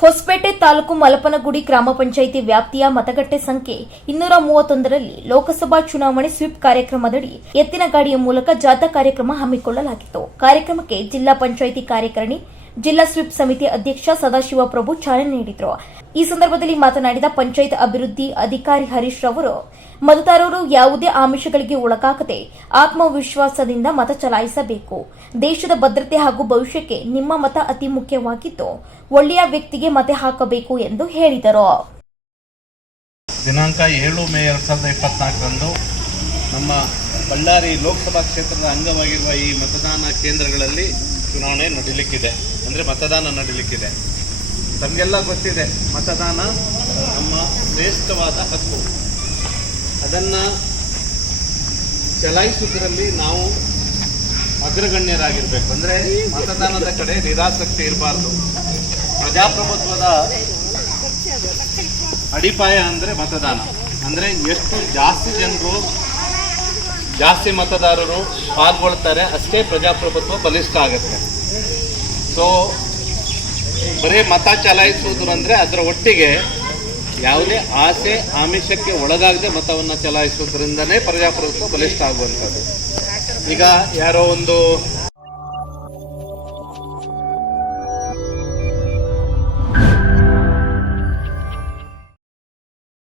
ಹೊಸಪೇಟೆ ತಾಲೂಕು ಮಲಪನಗುಡಿ ಗ್ರಾಮ ಪಂಚಾಯಿತಿ ವ್ಯಾಪ್ತಿಯ ಮತಗಟ್ಟೆ ಸಂಖ್ಯೆ ಇನ್ನೂರ ಮೂವತ್ತೊಂದರಲ್ಲಿ ಲೋಕಸಭಾ ಚುನಾವಣೆ ಸ್ವೀಪ್ ಕಾರ್ಯಕ್ರಮದಡಿ ಎತ್ತಿನ ಗಾಡಿಯ ಮೂಲಕ ಜಾಥಾ ಕಾರ್ಯಕ್ರಮ ಹಮ್ಮಿಕೊಳ್ಳಲಾಗಿತ್ತು. ಕಾರ್ಯಕ್ರಮಕ್ಕೆ ಜಿಲ್ಲಾ ಪಂಚಾಯಿತಿ ಕಾರ್ಯಕಾರಿಣಿ ಜಿಲ್ಲಾ ಸ್ವೀಪ್ ಸಮಿತಿ ಅಧ್ಯಕ್ಷ ಸದಾಶಿವ ಪ್ರಭು ಚಾಲನೆ ನೀಡಿದರು. ಈ ಸಂದರ್ಭದಲ್ಲಿ ಮಾತನಾಡಿದ ಪಂಚಾಯತ್ ಅಭಿವೃದ್ಧಿ ಅಧಿಕಾರಿ ಹರೀಶ್ ರವರು, ಮತದಾರರು ಯಾವುದೇ ಆಮಿಷಗಳಿಗೆ ಒಳಗಾಗದೆ ಆತ್ಮವಿಶ್ವಾಸದಿಂದ ಮತ ಚಲಾಯಿಸಬೇಕು. ದೇಶದ ಭದ್ರತೆ ಹಾಗೂ ಭವಿಷ್ಯಕ್ಕೆ ನಿಮ್ಮ ಮತ ಅತಿ ಮುಖ್ಯವಾಗಿದ್ದು, ಒಳ್ಳೆಯ ವ್ಯಕ್ತಿಗೆ ಮತ ಹಾಕಬೇಕು ಎಂದು ಹೇಳಿದರು. ದಿನಾಂಕ ಏಳು ಮೇ ಎರಡು ಸಾವಿರದ ಇಪ್ಪತ್ನಾಲ್ಕರಂದು ನಮ್ಮ ಬಳ್ಳಾರಿ ಲೋಕಸಭಾ ಕ್ಷೇತ್ರದ ಅಂಗವಾಗಿರುವ ಈ ಮತದಾನ ಕೇಂದ್ರಗಳಲ್ಲಿ ಚುನಾವಣೆ ನಡೀಲಿಕ್ಕಿದೆ. ಅಂದರೆ ಮತದಾನ ನಡೀಲಿಕ್ಕಿದೆ. ತಮಗೆಲ್ಲ ಗೊತ್ತಿದೆ, ಮತದಾನ ನಮ್ಮ ಶ್ರೇಷ್ಠವಾದ ಹಕ್ಕು. ಅದನ್ನು ಚಲಾಯಿಸುವುದರಲ್ಲಿ ನಾವು ಅಗ್ರಗಣ್ಯರಾಗಿರ್ಬೇಕು. ಅಂದರೆ ಮತದಾನದ ಕಡೆ ನಿರಾಸಕ್ತಿ ಇರಬಾರ್ದು. ಪ್ರಜಾಪ್ರಭುತ್ವದ ಅಡಿಪಾಯ ಅಂದರೆ ಮತದಾನ. ಅಂದರೆ ಎಷ್ಟು ಜಾಸ್ತಿ ಜನರು ಜಾಸ್ತಿ ಮತದಾರರು ಪಾಲ್ಗೊಳ್ತಾರೆ, ಅಷ್ಟೇ ಪ್ರಜಾಪ್ರಭುತ್ವ ಬಲಿಷ್ಠ ಆಗುತ್ತೆ. ಸೊ ಬರೀ ಮತ ಚಲಾಯಿಸುವುದು ಅಂದರೆ ಅದರ ಒಟ್ಟಿಗೆ ಯಾವುದೇ ಆಸೆ, ಆಮಿಷಕ್ಕೆ ಒಳಗಾಗದೆ ಮತವನ್ನು ಚಲಾಯಿಸುವುದರಿಂದನೇ ಪ್ರಜಾಪ್ರಭುತ್ವ ಬಲಿಷ್ಠ ಆಗುವಂಥದ್ದು. ಈಗ ಯಾರೋ ಒಂದು